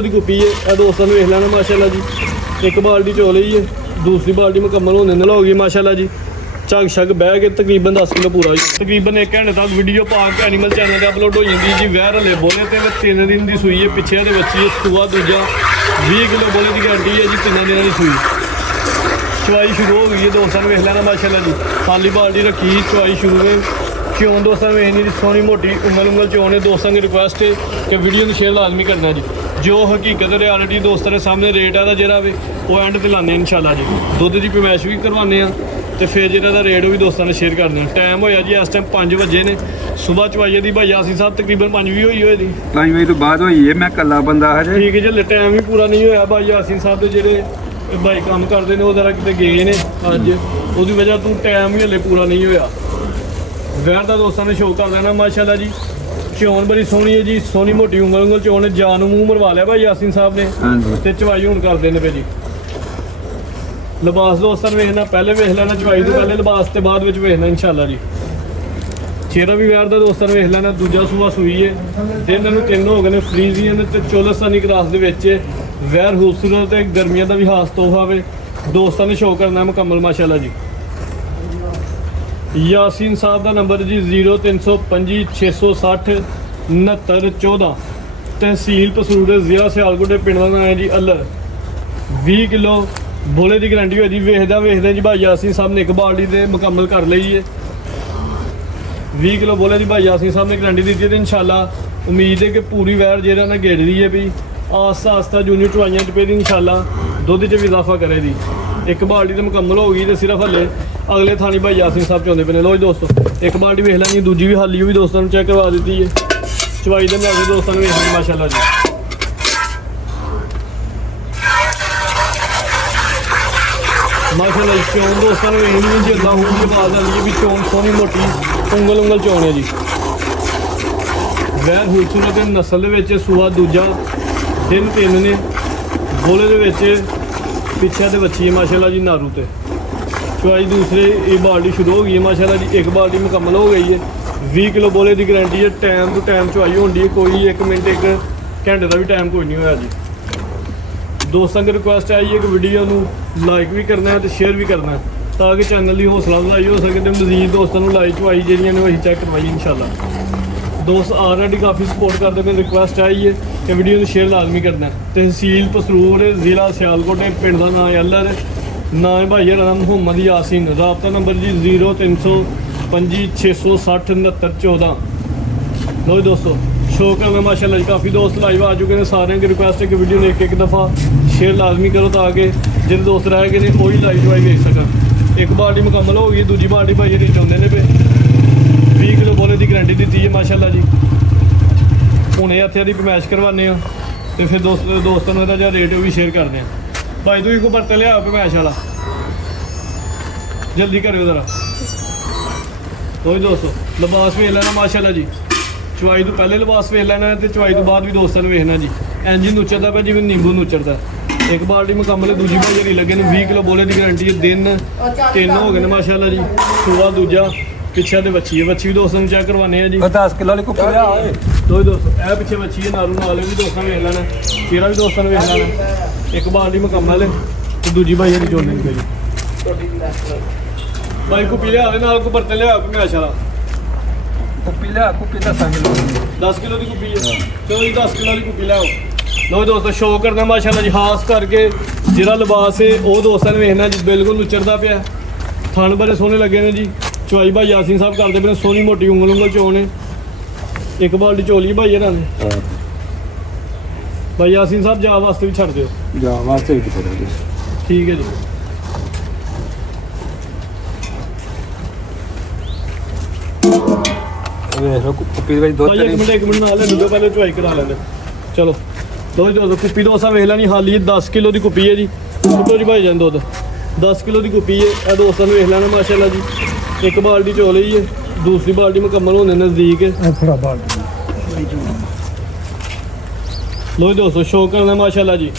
ਦੀ ਕੁੱਪੀ ਹੈ। ਦੋਸਤਾਂ ਨੂੰ ਵੇਖ ਲੈਣਾ ਮਾਸ਼ਾਅੱਲਾ ਜੀ। ਇੱਕ ਬਾਲਟੀ ਚੋ ਲਈ ਹੈ, ਦੂਸਰੀ ਬਾਲਟੀ ਮੁਕੰਮਲ ਹੋਣੇ ਨਾਲ ਹੋ ਗਈ ਮਾਸ਼ਾਅੱਲਾ ਜੀ। ਝੱਗ ਛੱਗ ਬਹਿ ਕੇ ਤਕਰੀਬਨ 10 ਕਿਲੋ ਪੂਰਾ ਜੀ। ਤਕਰੀਬਨ 1 ਘੰਟੇ ਤੱਕ ਵੀਡੀਓ ਪਾ ਕੇ ਐਨੀਮਲ ਚੈਨਲ 'ਤੇ ਅਪਲੋਡ ਹੋ ਜਾਂਦੀ ਜੀ। ਵੈਰ ਹਲੇ ਬੋਲੇ ਤੇ 3 ਦਿਨ ਦੀ ਸੂਈ ਹੈ, ਪਿੱਛੇ ਦੇ ਬੱਚੀ ਸੂਆ ਦੂਜਾ 20 ਕਿਲੋ ਬੋਲੇ ਦੀ ਗਾਰੰਟੀ ਹੈ ਜੀ। 3 ਦਿਨਾਂ ਦੀ ਸੂਈ ਚਵਾਈ ਸ਼ੁਰੂ ਹੋ ਗਈ ਹੈ। ਦੋਸਤਾਂ ਨੂੰ ਵੇਖ ਲੈਣਾ ਮਾਸ਼ਾਅੱਲਾ ਜੀ। ਖਾਲੀ ਬਾਲਟੀ ਰੱਖੀ, ਚਵਾਈ ਸ਼ੁਰੂ ਹੈ। ਚੋਣ ਦੋਸਤਾਂ ਨੂੰ ਵੇਖਣੀ ਸੋਹਣੀ ਮੋਟੀ ਉਂਗਲ ਚੋਣ ਹੈ। ਦੋਸਤਾਂ ਦੀ ਰਿਕੁਐਸਟ ਹੈ ਕਿ ਵੀਡੀਓ ਨੂੰ ਸ਼ੇਅਰ ਲਾਜ਼ਮੀ ਕਰਨਾ ਜੀ। ਜੋ ਹਕੀਕਤ ਰਿਐਲਿਟੀ ਦੋਸਤਾਂ ਦੇ ਸਾਹਮਣੇ ਰੇਟ ਆ ਦਾ ਜਿਹੜਾ ਵੀ ਉਹ ਐਂਡ ਤੇ ਲਾਉਂਦੇ ਇਨਸ਼ਾਅੱਲਾ ਜੀ। ਦੁੱਧ ਦੀ ਪਮੈਸ਼ ਵੀ ਕਰਵਾਉਂਦੇ ਆ ਤੇ ਫਿਰ ਜਿਹੜਾ ਦਾ ਰੇਟ ਉਹ ਵੀ ਦੋਸਤਾਂ ਨਾਲ ਸ਼ੇਅਰ ਕਰਦੇ ਆ। ਟਾਈਮ ਹੋਇਆ ਜੀ ਇਸ ਟਾਈਮ 5 ਵਜੇ ਨੇ ਸਵੇਰ ਚਵਾਈਏ ਦੀ ਭਾਈ ਯਾਸੀਨ ਸਾਹਿਬ ਤਕਰੀਬਨ 5 ਵੀ ਹੋਈ ਦੀ 5 ਵਜੇ ਤੋਂ ਬਾਅਦ ਹੋਈ ਹੈ। ਮੈਂ ਇਕੱਲਾ ਬੰਦਾ ਹਜੇ ਠੀਕ ਹੈ ਜੀ। ਟਾਈਮ ਵੀ ਪੂਰਾ ਨਹੀਂ ਹੋਇਆ ਭਾਈ ਯਾਸੀਨ ਸਾਹਿਬ ਦੇ ਜਿਹੜੇ ਭਾਈ ਕੰਮ ਕਰਦੇ ਨੇ ਉਹ ਜ਼ਰਾ ਕਿਤੇ ਗਏ ਨੇ ਅੱਜ, ਉਹਦੀ ਵਜ੍ਹਾ ਤੋਂ ਟਾਈਮ ਵੀ ਹਲੇ ਪੂਰਾ ਨਹੀਂ ਹੋਇਆ। ਵੈਰ ਦਾ ਦੋਸਤਾਂ ਨੇ ਸ਼ੋਅ ਕਰ ਦੇਣਾ ਮਾਸ਼ਾਅੱਲਾ ਜੀ। ਚੋਣ ਬੜੀ ਸੋਹਣੀ ਹੈ ਜੀ, ਸੋਹਣੀ ਮੋਟੀ ਉਂਗਲ ਚੋਣ ਨੇ। ਜਾਨ ਨੂੰ ਮੂੰਹ ਮਰਵਾ ਲਿਆ ਭਾਈ ਯਾਸੀਨ ਸਾਹਿਬ ਨੇ ਤੇ ਚਵਾਈ ਹੁਣ ਕਰਦੇ ਨੇ ਪਏ ਜੀ। ਲਿਬਾਸ ਦੋਸਤਾਂ ਨੂੰ ਵੇਖਣਾ ਪਹਿਲੇ ਵੇਖ ਲੈਣਾ, ਚਵਾਈ ਤੋਂ ਪਹਿਲੇ ਲਿਬਾਸ ਤੇ ਬਾਅਦ ਵਿੱਚ ਵੇਖਣਾ ਇਨਸ਼ਾਅੱਲਾ ਜੀ। ਚਿਹਰਾ ਵੀ ਵੈਰ ਦਾ ਦੋਸਤਾਂ ਨੂੰ ਵੇਖ ਲੈਣਾ। ਦੂਜਾ ਸੂਆ ਸੂਈ ਹੈ, ਦਿਨ ਨੂੰ 3 ਹੋ ਗਏ ਨੇ। ਫਰੀਜ਼ੀਅਨ ਤੇ ਚੋਲਸਤਾਨੀ ਕਰਾਸ ਦੇ ਵਿੱਚ ਵੈਰ ਖੂਬਸੂਰਤ ਤੇ ਗਰਮੀਆਂ ਦਾ ਵੀ ਖਾਸ ਤੋਹਫਾ ਵੇ। ਦੋਸਤਾਂ ਨੇ ਸ਼ੋਅ ਕਰਨਾ ਮੁਕੰਮਲ ਮਾਸ਼ਾਅੱਲਾ ਜੀ। ਯਾਸੀਨ ਸਾਹਿਬ ਦਾ ਨੰਬਰ ਜੀ 0325 660 6914। ਤਹਿਸੀਲ ਪਸੂੜੇ ਜ਼ਿਲ੍ਹਾ ਸਿਆਲਕੋਟ ਪਿੰਡ ਦਾ ਨਾਮ ਹੈ ਜੀ ਅਲਰ। 20 ਕਿਲੋ ਬੋਲੇ ਦੀ ਗਰੰਟੀ ਹੋਈ ਜੀ। ਵੇਖਦੇ ਜੀ ਭਾਈ ਯਾਸੀਨ ਸਾਹਿਬ ਨੇ ਇੱਕ ਬਾਲਟੀ ਤੇ ਮੁਕੰਮਲ ਕਰ ਲਈ ਹੈ। 20 ਕਿਲੋ ਬੋਲੇ ਦੀ ਭਾਈ ਯਾਸੀਨ ਸਾਹਿਬ ਨੇ ਗਰੰਟੀ ਦਿੱਤੀ ਹੈ ਤੇ ਇਨਸ਼ਾਅੱਲਾ ਉਮੀਦ ਹੈ ਕਿ ਪੂਰੀ ਵੈਰ ਜਿਹੜਾ ਨਾ ਗੇੜ ਰਹੀ ਹੈ ਵੀ ਆਸਤਾ ਜੂਨੀਅਰ ਚਵਾਈਆਂ 'ਚ ਪਈ ਦੀ ਇਨਸ਼ਾਅੱਲਾ ਦੁੱਧ 'ਚ ਵੀ ਇਜ਼ਾਫਾ ਕਰੇ ਦੀ। ਇੱਕ ਬਾਲਟੀ ਤੇ ਮੁਕੰਮਲ ਹੋ ਗਈ ਤੇ ਸਿਰਫ ਹਲੇ ਅਗਲੇ ਥਾਣੀ ਭਾਈ ਯਾਸੀਨ ਸਾਹਿਬ ਚਾਹੁੰਦੇ ਪਏ ਨੇ। ਲੋ ਜੀ ਦੋਸਤੋ ਇੱਕ ਬਾਲਟੀ ਵੇਖ ਲੈਣੀ, ਦੂਜੀ ਵੀ ਹਾਲੀ ਉਹ ਵੀ ਦੋਸਤਾਂ ਨੂੰ ਚੈੱਕ ਕਰਵਾ ਦਿੱਤੀ ਹੈ। ਚਵਾਈ ਦੇ ਨਾਲ ਦੋਸਤਾਂ ਨੂੰ ਵੇਖ ਲਈ ਮਾਸ਼ਾਅੱਲਾ ਜੀ। ਮਾਸ਼ਾਅੱਲਾ ਚੋਣ ਦੋਸਤਾਂ ਨੂੰ ਇਹ ਨਹੀਂ ਜਿੱਦਾਂ ਹੁਣ ਦੀ ਆਵਾਜ਼ ਆਉਂਦੀ ਹੈ ਵੀ ਚੋਣ ਸੋਹਣੀ ਮੋਟੀ ਉਂਗਲ ਚੋਣ ਹੈ ਜੀ। ਵੈਰ ਖੂਬਸੂਰਤ ਤੇ ਨਸਲ ਦੇ ਵਿੱਚ ਸੂਆ ਦੂਜਾ ਦਿਨ 3 ਨੇ। ਬੋਲੇ ਦੇ ਵਿੱਚ ਪਿੱਛੇ ਤੇ ਬੱਚੀ ਹੈ ਮਾਸ਼ਾਅੱਲਾ ਜੀ ਨਾਰੂ ਤੇ। ਚਵਾਈ ਦੂਸਰੇ ਇਹ ਬਾਲਟੀ ਸ਼ੁਰੂ ਹੋ ਗਈ ਹੈ ਮਾਸ਼ਾਅੱਲਾ ਜੀ। ਇੱਕ ਬਾਲਟੀ ਮੁਕੰਮਲ ਹੋ ਗਈ ਹੈ। 20 ਕਿਲੋ ਬੋਲੇ ਦੀ ਗਰੰਟੀ ਹੈ। ਟਾਈਮ ਟੂ ਟਾਈਮ ਚਵਾਈ ਹੁੰਦੀ ਹੈ, ਕੋਈ 1 ਮਿੰਟ 1 ਘੰਟੇ ਦਾ ਵੀ ਟਾਈਮ ਕੋਈ ਨਹੀਂ ਹੋਇਆ ਜੀ। ਦੋਸਤਾਂ ਦੀ ਰਿਕੁਐਸਟ ਆਈ ਹੈ ਕਿ ਵੀਡੀਓ ਨੂੰ ਲਾਈਕ ਵੀ ਕਰਨਾ ਹੈ ਤੇ ਸ਼ੇਅਰ ਵੀ ਕਰਨਾ ਹੈ ਤਾਂ ਕਿ ਚੈਨਲ ਦੀ ਹੌਸਲਾ ਅਫਜ਼ਾਈ ਹੋ ਸਕੇ ਤੇ ਮਜ਼ੀਦ ਦੋਸਤਾਂ ਨੂੰ ਲਾਈਕ ਚਵਾਈ ਜਿਹੜੀਆਂ ਨੇ ਉਹ ਅਸੀਂ ਚੈੱਕ ਕਰਵਾਈ ਇਨਸ਼ਾਅੱਲਾ। ਦੋਸਤ ਆਲਰੇਡੀ ਕਾਫੀ ਸਪੋਰਟ ਕਰਦੇ ਪਏ। ਰਿਕੁਐਸਟ ਆਈ ਹੈ ਕਿ ਵੀਡੀਓ ਨੂੰ ਸ਼ੇਅਰ ਲਾਜ਼ਮੀ ਕਰਨਾ। ਤਹਿਸੀਲ ਪਸਰੂਰ ਜ਼ਿਲ੍ਹਾ ਸਿਆਲਕੋਟ ਪਿੰਡ ਦਾ ਨਾਮ ਹੈ ਅਲਰ। ਨਾਮ ਭਾਈ ਦਾ ਨਾਮ ਮੁਹੰਮਦ ਯਾਸੀਨ। ਰਾਬਤਾ ਨੰਬਰ ਜੀ 0325 660 6914। ਲੋ ਦੋਸਤੋ ਸ਼ੋਅ ਕਰਨਾ ਮਾਸ਼ਾਅੱਲਾ ਜੀ। ਕਾਫੀ ਦੋਸਤ ਲਾਈਵ ਆ ਚੁੱਕੇ ਨੇ। ਸਾਰਿਆਂ ਦੀ ਰਿਕੁਐਸਟ ਹੈ ਕਿ ਵੀਡੀਓ ਨੂੰ ਇੱਕ ਦਫਾ ਸ਼ੇਅਰ ਲਾਜ਼ਮੀ ਕਰੋ ਤਾਂ ਕਿ ਜਿਹੜੇ ਦੋਸਤ ਰਹਿ ਗਏ ਨੇ ਉਹ ਹੀ ਲਾਈਵ ਚਵਾਈ ਵੇਖ ਸਕਣ। ਇੱਕ ਬਾਲਟੀ ਮੁਕੰਮਲ ਹੋ ਗਈ, ਦੂਜੀ ਬਾਲਟੀ ਭਾਈ ਜਿਹੜੀ ਚਾਹੁੰਦੇ ਨੇ ਪਏ। 20 ਕਿਲੋ ਬੋਲੇ ਦੀ ਗਰੰਟੀ ਦਿੱਤੀ ਹੈ ਮਾਸ਼ਾਅੱਲਾ ਜੀ। ਹੁਣੇ ਹੱਥਿਆਂ ਦੀ ਪਮੈਸ਼ ਕਰਵਾਉਂਦੇ ਆ ਤੇ ਫਿਰ ਦੋਸਤਾਂ ਨੂੰ ਇਹਦਾ ਜਿਹੜਾ ਰੇਟ ਉਹ ਵੀ ਸ਼ੇਅਰ ਕਰਦੇ ਆ। ਭਾਈ ਤੂੰ ਇੱਕ ਬਰਤਨ ਲਿਆ ਪਮੈਸ਼ ਵਾਲਾ, ਜਲਦੀ ਕਰਿਓ ਜ਼ਰਾ। ਕੋਈ ਦੋਸਤੋ ਲਿਬਾਸ ਵੇਖ ਲੈਣਾ ਮਾਸ਼ਾਅੱਲਾ ਜੀ। ਚਵਾਈ ਤੋਂ ਪਹਿਲੇ ਲਿਬਾਸ ਵੇਖ ਲੈਣਾ ਤੇ ਚਵਾਈ ਤੋਂ ਬਾਅਦ ਵੀ ਦੋਸਤਾਂ ਨੂੰ ਵੇਖਣਾ ਜੀ। ਇੰਜ ਨੁੱਚਰਦਾ ਪਿਆ ਜਿਵੇਂ ਨਿੰਬੂ ਨੁੱਚਰਦਾ। ਇੱਕ ਬਾਲਟੀ ਮੁਕੰਮਲ ਹੈ, ਦੂਜੀ ਭਾਈ ਜਿਹੜੀ ਲੱਗੇ ਨੇ। 20 ਕਿਲੋ ਬੋਲੇ ਦੀ ਗਰੰਟੀ ਹੈ। ਦਿਨ 3 ਹੋ ਗਏ ਨੇ ਮਾਸ਼ਾਅੱਲਾ ਜੀ। ਸੂਆ ਦੂਜਾ ਪਿੱਛੇ ਤੇ ਬੱਚੀ ਹੈ। ਬੱਚੀ ਵੀ ਦੋਸਤਾਂ ਨੂੰ ਚੈੱਕ ਕਰਵਾਉਂਦੇ ਆ ਜੀ। 10 ਕਿਲੋ ਵਾਲੀ ਕੁੱਪੀ ਲਿਆ ਓਏ। ਦੋ ਦੋਸਤੋ ਇਹ ਪਿੱਛੇ ਬੱਚੀ ਹੈ ਨਾਰੂ ਨਾਲ ਵੀ ਦੋਸਤਾਂ ਨੂੰ ਵੇਖ ਲੈਣਾ। ਚਿਹਰਾ ਵੀ ਦੋਸਤਾਂ ਨੂੰ ਵੇਖ ਲੈਣਾ। ਇੱਕ ਬਾਲਟੀ ਮੁਕੰਮਲ ਹੈ ਤੇ ਦੂਜੀ ਭਾਈ ਜਿਹੜੀ ਜੋੜਨੀ ਪਈ ਜੀ। ਭਾਈ ਕੁੱਪੀ ਲਿਆ ਨਾਲ ਕੋ ਬਰਤਨ ਲਿਆ ਪਮੈਸ਼ ਵਾਲਾ। ਕੁੱਪੀ ਲਿਆ, ਕੁੱਪੀ 10 ਕਿਲੋ 10 ਕਿਲੋ ਦੀ ਕੁੱਪੀ ਹੈ। ਚਲੋ ਜੀ 10 ਕਿਲੋ ਦੀ ਕੁੱਪੀ ਲਿਆਓ। ਲੋ ਦੋਸਤੋ ਸ਼ੋਅ ਕਰਨਾ ਮਾਸ਼ਾਅੱਲਾ ਜੀ। ਖਾਸ ਕਰਕੇ ਜਿਹੜਾ ਲਿਬਾਸ ਹੈ ਉਹ ਦੋਸਤਾਂ ਨੇ ਵੇਖਣਾ ਜੀ। ਬਿਲਕੁਲ ਉਚਰਦਾ ਪਿਆ। ਥਣ ਬੜੇ ਸੋਹਣੇ ਲੱਗੇ ਨੇ ਜੀ। ਚਵਾਈ ਭਾਈ ਯਾਸੀਨ ਸਾਹਿਬ ਕਰਦੇ ਪਏ ਨੇ। ਸੋਹਣੀ ਮੋਟੀ ਉਂਗਲ ਚੋਣ ਹੈ। ਇੱਕ ਬਾਲਟੀ ਚੋਲੀ ਭਾਈ ਇਹਨਾਂ ਨੇ। ਭਾਈ ਯਾਸੀਨ ਸਾਹਿਬ ਜਾ ਵਾਸਤੇ ਵੀ ਛੱਡ ਦਿਓ। ਜਾ ਵਾਸਤੇ ਵੀ ਕਰੋ। ਠੀਕ ਹੈ ਜੀ। ਵੇਖ ਲਓ ਕੁੱਪੀ ਦੇ ਵਿੱਚ ਦੁੱਧ ਭਾਈ ਇੱਕ ਮਿੰਟ ਨਾਲ ਲੈ ਲਓ, ਪਹਿਲੇ ਚਵਾਈ ਕਰਾ ਲੈਂਦੇ। ਚਲੋ ਲੋ ਜੀ ਦੋਸਤੋ ਕੁੱਪੀ ਦੋਸਤਾਂ ਵੇਖ ਲੈਣੀ। ਹਾਲੀ 10 ਕਿਲੋ ਦੀ ਕੁੱਪੀ ਹੈ ਜੀ। ਸੁੱਟੋ ਜੀ ਭਾਈ ਜਾਨ ਦੁੱਧ 10 ਕਿਲੋ ਦੀ ਕੁੱਪੀ ਹੈ। ਇਹ ਦੋਸਤਾਂ ਨੂੰ ਵੇਖ ਲੈਣਾ ਮਾਸ਼ਾਅੱਲਾ ਜੀ। ਇੱਕ ਬਾਲਟੀ ਚੋ ਲਈ ਹੈ, ਦੂਸਰੀ ਬਾਲਟੀ ਮੁਕੰਮਲ ਹੋਣੇ ਨਜ਼ਦੀਕ ਹੈ। ਥੋੜਾ ਬਾਲਟੀ ਲੋ ਜੀ ਦੋਸਤੋ ਸ਼ੋਅ ਕਰਨਾ ਮਾਸ਼ਾਅੱਲਾ ਜੀ।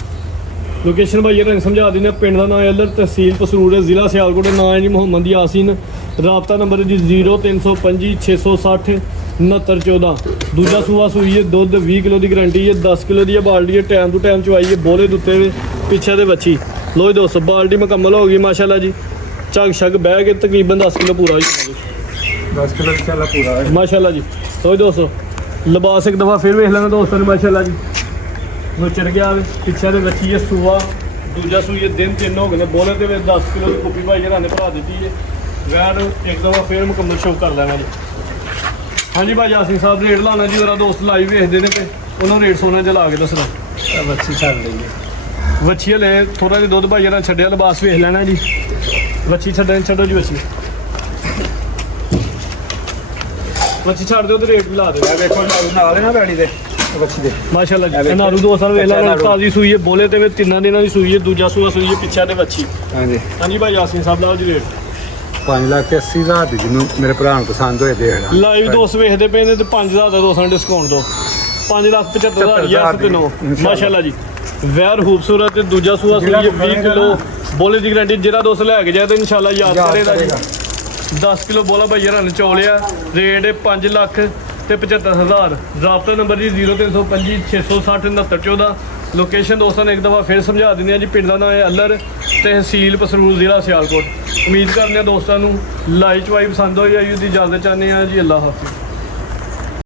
ਲੋਕੇਸ਼ਨ ਭਾਈ ਤੁਹਾਨੂੰ ਸਮਝਾ ਦਿੰਦੇ। ਪਿੰਡ ਦਾ ਨਾਮ ਹੈ ਅਲਰ, ਤਹਿਸੀਲ ਪਸਰੂਰ, ਜ਼ਿਲ੍ਹਾ ਸਿਆਲਕੋਟ। ਨਾਮ ਹੈ ਜੀ ਮੁਹੰਮਦ ਯਾਸੀਨ। ਰਾਬਤਾ ਨੰਬਰ ਜੀ 0325 660 6914 ਦੂਜਾ ਸੂਆ ਸੂਈ ਹੈ ਦੁੱਧ 20 ਕਿਲੋ ਦੀ ਗਾਰੰਟੀ ਹੈ 10 ਕਿਲੋ ਦੀ ਹੈ ਬਾਲਟੀ ਹੈ ਟਾਈਮ ਟੂ ਟਾਈਮ ਚਵਾਈ ਹੈ ਬੋਲੇ ਦੇ ਉੱਤੇ ਵੀ ਪਿੱਛੇ ਦੇ ਬੱਚੀ ਲੋ ਜੀ ਦੋਸਤੋ ਬਾਲਟੀ ਮੁਕੰਮਲ ਹੋ ਗਈ ਮਾਸ਼ਾਅੱਲਾ ਜੀ ਝੱਗ ਛੱਗ ਬਹਿ ਕੇ ਤਕਰੀਬਨ 10 ਕਿਲੋ ਪੂਰਾ ਹੀ 10 ਕਿਲੋ ਚੱਲਾ ਪੂਰਾ ਹੈ ਮਾਸ਼ਾਅੱਲਾ ਜੀ ਲੋ ਜੀ ਦੋਸਤੋ ਲਿਬਾਸ ਇੱਕ ਦਫਾ ਫਿਰ ਵੇਖ ਲੈਣਾ ਦੋਸਤਾਂ ਨੇ ਮਾਸ਼ਾਅੱਲਾ ਜੀ ਨੁਚੜ ਗਿਆ ਵੇ ਪਿੱਛੇ ਦੇ ਬੱਚੀ ਹੈ ਸੂਆ ਦੂਜਾ ਸੂਈ ਹੈ ਦਿਨ 3 ਹੋ ਗਏ ਨੇ ਬੋਲੇ ਦੇ ਵਿੱਚ 10 ਕਿਲੋ ਦੀ ਕੁੱਪੀ ਭਾਈ ਜਰਾਂ ਨੇ ਭਰਾ ਦਿੱਤੀ ਹੈ ਵੈਰ ਇੱਕ ਦਫਾ ਫਿਰ ਮੁਕੰਮਲ ਸ਼ੋਅ ਕਰ ਲੈਣਾ ਜੀ ਹਾਂਜੀ ਭਾਈ ਯਾਸੀਨ ਸਾਹਿਬ ਰੇਟ ਲਾਉਣਾ ਜੀ ਉਹਦਾ ਦੋਸਤ ਲਾਈਵ ਵੇਖਦੇ ਨੇ ਤੇ ਉਹਨਾਂ ਰੇਟ ਸੋਨਾ ਜਿਹਾ ਲਾ ਕੇ ਦੱਸਣਾ ਬੱਚੀ ਛੱਡ ਲਈਏ ਵੱਛੀ ਲੈ ਥੋੜਾ ਜਿਹਾ ਦੁੱਧ ਭਾਈ ਜਰਾਂ ਛੱਡਿਆ ਲਿਬਾਸ ਵੇਖ ਲੈਣਾ ਜੀ ਵੱਛੀ ਛੱਡੋ ਜੀ ਵੱਛੀ ਛੱਡ ਦਿਓ ਤੇ ਰੇਟ ਵੀ ਲਾ ਦਿਓ ਇਹ ਵੇਖੋ ਨਾਲ ਹੈ ਨਾ ਬੈੜੀ ਦੇ ਬੱਚੀ ਦੇ ਮਾਸ਼ਾਅੱਲਾ ਜੀ ਨਾਰੂ ਦੋ ਸਾਲ ਵੇਖ ਲੈਣਾ ਤਾਜ਼ੀ ਸੂਈ ਹੈ ਬੋਲੇ ਤੇ ਵੀ 3 ਦਿਨਾਂ ਦੀ ਸੂਈ ਹੈ ਦੂਜਾ ਸੂਆ ਸੂਈ ਹੈ ਪਿੱਛੇ ਦੇ ਵੱਛੀ ਹਾਂਜੀ ਹਾਂਜੀ ਭਾਈ ਯਾਸੀਨ ਸਾਹਿਬ ਲਾਓ ਜੀ ਰੇਟ 5,80,000 ਦੀ ਜਿਹਨੂੰ ਮੇਰੇ ਭਰਾ ਨੂੰ ਪਸੰਦ ਹੋਏ ਦੇਖ ਲੈ ਲਾਈਵ ਦੋਸਤ ਵੇਖਦੇ ਪਏ ਨੇ ਤੇ 5000 ਦਾ 200 ਡਿਸਕਾਊਂਟ ਦੋ 5,75,000 ਤੇ 9 ਮਾਸ਼ਾਅੱਲਾ ਜੀ ਵੈਰ ਖੂਬਸੂਰਤ ਤੇ ਦੂਜਾ ਸੂਆ ਸੂਈ ਹੈ 20 ਕਿਲੋ ਬੋਲੇ ਦੀ ਗਾਰੰਟੀ ਜਿਹੜਾ ਦੋਸਤ ਲੈ ਕੇ ਜਾਏ ਤੇ ਇਨਸ਼ਾਅੱਲਾ ਯਾਦ ਕਰੇਗਾ ਜੀ 10 ਕਿਲੋ ਬੋਲਾ ਭਾਈ ਰਨ ਚੌਲਿਆ ਰੇਟ 5 ਲੱਖ ਤੇ 75,000 ਰਾਬਤਾ ਨੰਬਰ ਜੀ 0325 660 6914 ਲੋਕੇਸ਼ਨ ਦੋਸਤਾਂ ਨੇ ਇੱਕ ਦਫਾ ਫਿਰ ਸਮਝਾ ਦਿੰਦੇ ਆ ਜੀ ਪਿੰਡ ਦਾ ਨਾਮ ਹੈ ਅੱਲਰ ਤਹਿਸੀਲ ਪਸਰੂਰ ਜ਼ਿਲ੍ਹਾ ਸਿਆਲਕੋਟ ਉਮੀਦ ਕਰਦੇ ਆ ਦੋਸਤਾਂ ਨੂੰ ਲਾਈਵ ਚਵਾਈ ਪਸੰਦ ਹੋਈ ਆਈ ਉਹਦੀ ਇਜਾਜ਼ਤ ਚਾਹੁੰਦੇ ਆ ਜੀ ਅੱਲਾਹ ਹਾਫਿਜ਼।